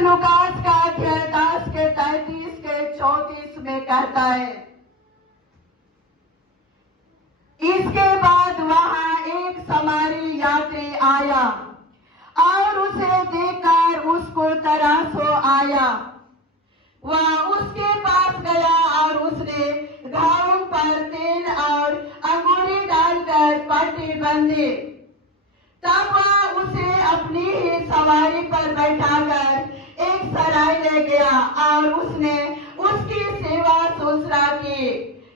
Lucas का अध्याय 10 के 33 के 34 में कहता है, इसके बाद वहां एक समारी यात्री आया और उसे देखकर उसको तरस हो आया। वह उसके पास गया और उसने घावों पर तेल और अंगूरी डालकर पट्टी बांधी। तब वह उसे अपनी ही सवारी पर बैठाकर एक सराय ले गया और उसने उसकी सेवा शुश्रूषा की।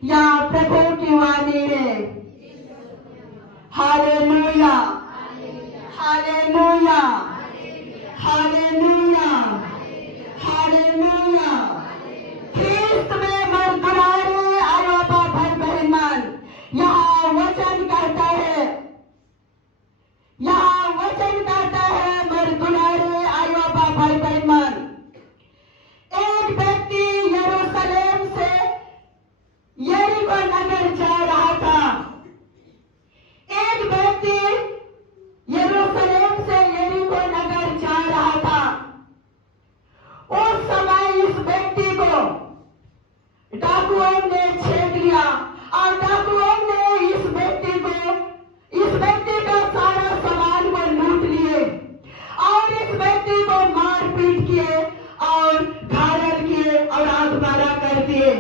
यह प्रभु की वाणी है। हालेलुया, हालेलुया, हालेलुया, हालेलुया। ख्रिस्त में मरदुलारे आयोबा भाई बहन, यहाँ वचन कहता है, यहाँ वचन कहता है मरदुलारे आयोबा भाई बहन, एक व्यक्ति यरूशलेम से यरीको नगर जा रहा था। एक व्यक्ति यरूशलेम से यरीको नगर जा रहा था। उस समय इस व्यक्ति को डाकुओं ने छेड़ लिया और डाकुओं ने इस व्यक्ति का सारा सामान को लूट लिए और इस व्यक्ति को मार पीट किए और घायल किए और आत्महत्या कर दिए।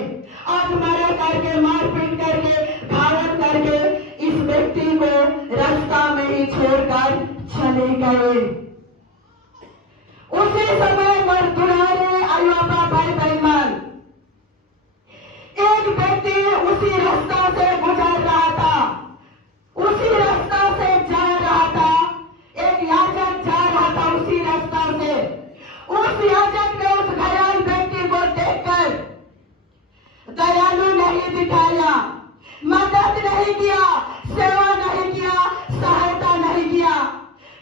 आत्महत्या करके मार पीट करके घायल करके इस व्यक्ति को रास्ता में ही छोड़कर चले गए। उसी समय मरदुलारे आयोबा भाई बहन, एक व्यक्ति उसी रास्ता से गुजर रहा था, उसी रास्ता से जा रहा था। एक याजक जा रहा था उसी रास्ता से। उस याजक ने उस घायल व्यक्ति को देखकर दयालु नहीं दिखाया, मदद नहीं किया, सेवा नहीं किया, सहायता नहीं किया,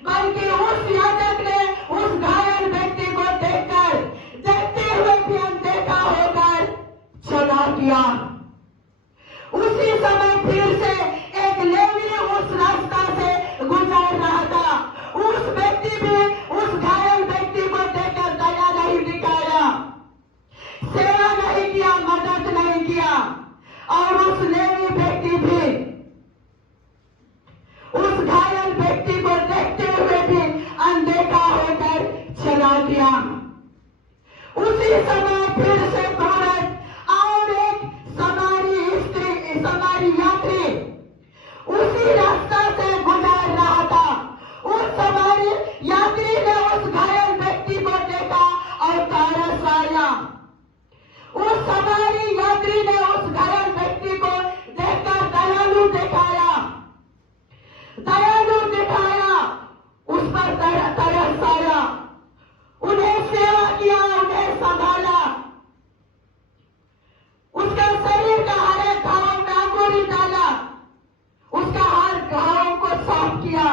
बल्कि उस याजक ने उस घायल व्यक्ति को देखकर देखते हुए भी अनदेखा होकर चला गया। उसी समय फिर से एक लेवी उस रास्ता से गुजर रहा था। उस व्यक्ति भी उस घायल व्यक्ति को देखकर दया नहीं दिखाया, सेवा नहीं किया, मदद नहीं किया और उस लेवी व्यक्ति भी उस घायल व्यक्ति को देखते हुए भी अनदेखा होकर चला गया। उसी समय फिर से तुरंत और एक समारी यात्री उसी रास्ता से गुजर रहा था। उस समारी यात्री ने उस घायल व्यक्ति को देखा और तरस आया। उस समारी यात्री ने उस घायल व्यक्ति को देखकर दयालु दिखाया, उस पर तरस आया, उन्हें सेवा किया, उन्हें संभाला, उसका शरीर का हर एक घाव में अंगूरी डाला, उसका हर घावों को साफ किया,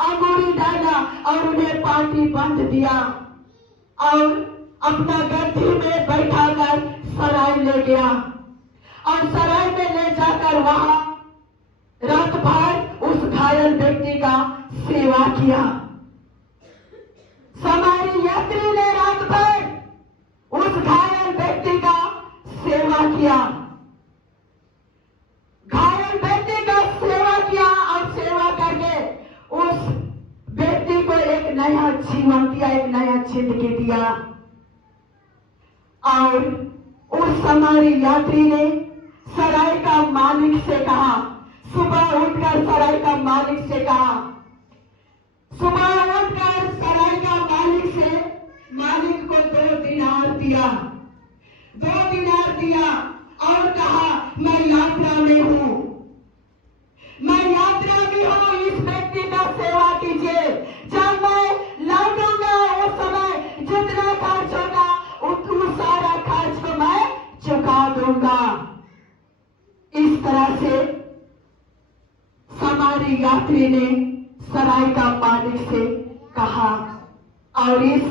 अंगूरी डाला और उन्हें पार्टी बांध दिया और अपना गद्दी में बैठाकर सराय ले गया और सराय में ले जाकर वहां रात भर उस घायल व्यक्ति का सेवा किया। समारी यात्री ने रात भर उस घायल व्यक्ति का सेवा किया, घायल व्यक्ति का सेवा किया और सेवा करके उस व्यक्ति को एक नया जीवन दिया, एक नया जिंदगी दिया। और उस समारी यात्री ने सराय का मालिक से कहा, सुबह उठकर सराय का मालिक से कहा, सुबह उठकर सराय का मालिक को 2 दिनार दिया, 2 दिनार दिया और कहा, मैं यात्रा में हूं, इस व्यक्ति का सेवा कीजिए, जब मैं लौटूंगा उस समय जितना खर्च होगा उतना सारा खर्च को मैं चुका दूंगा। इस तरह से समारी यात्री ने सराय का मालिक से कहा और इस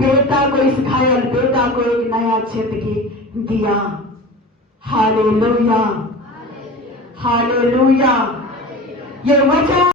बेटा को, इस घायल बेटा को एक नया जिंदगी दिया। Hallelujah, hallelujah. ये वचन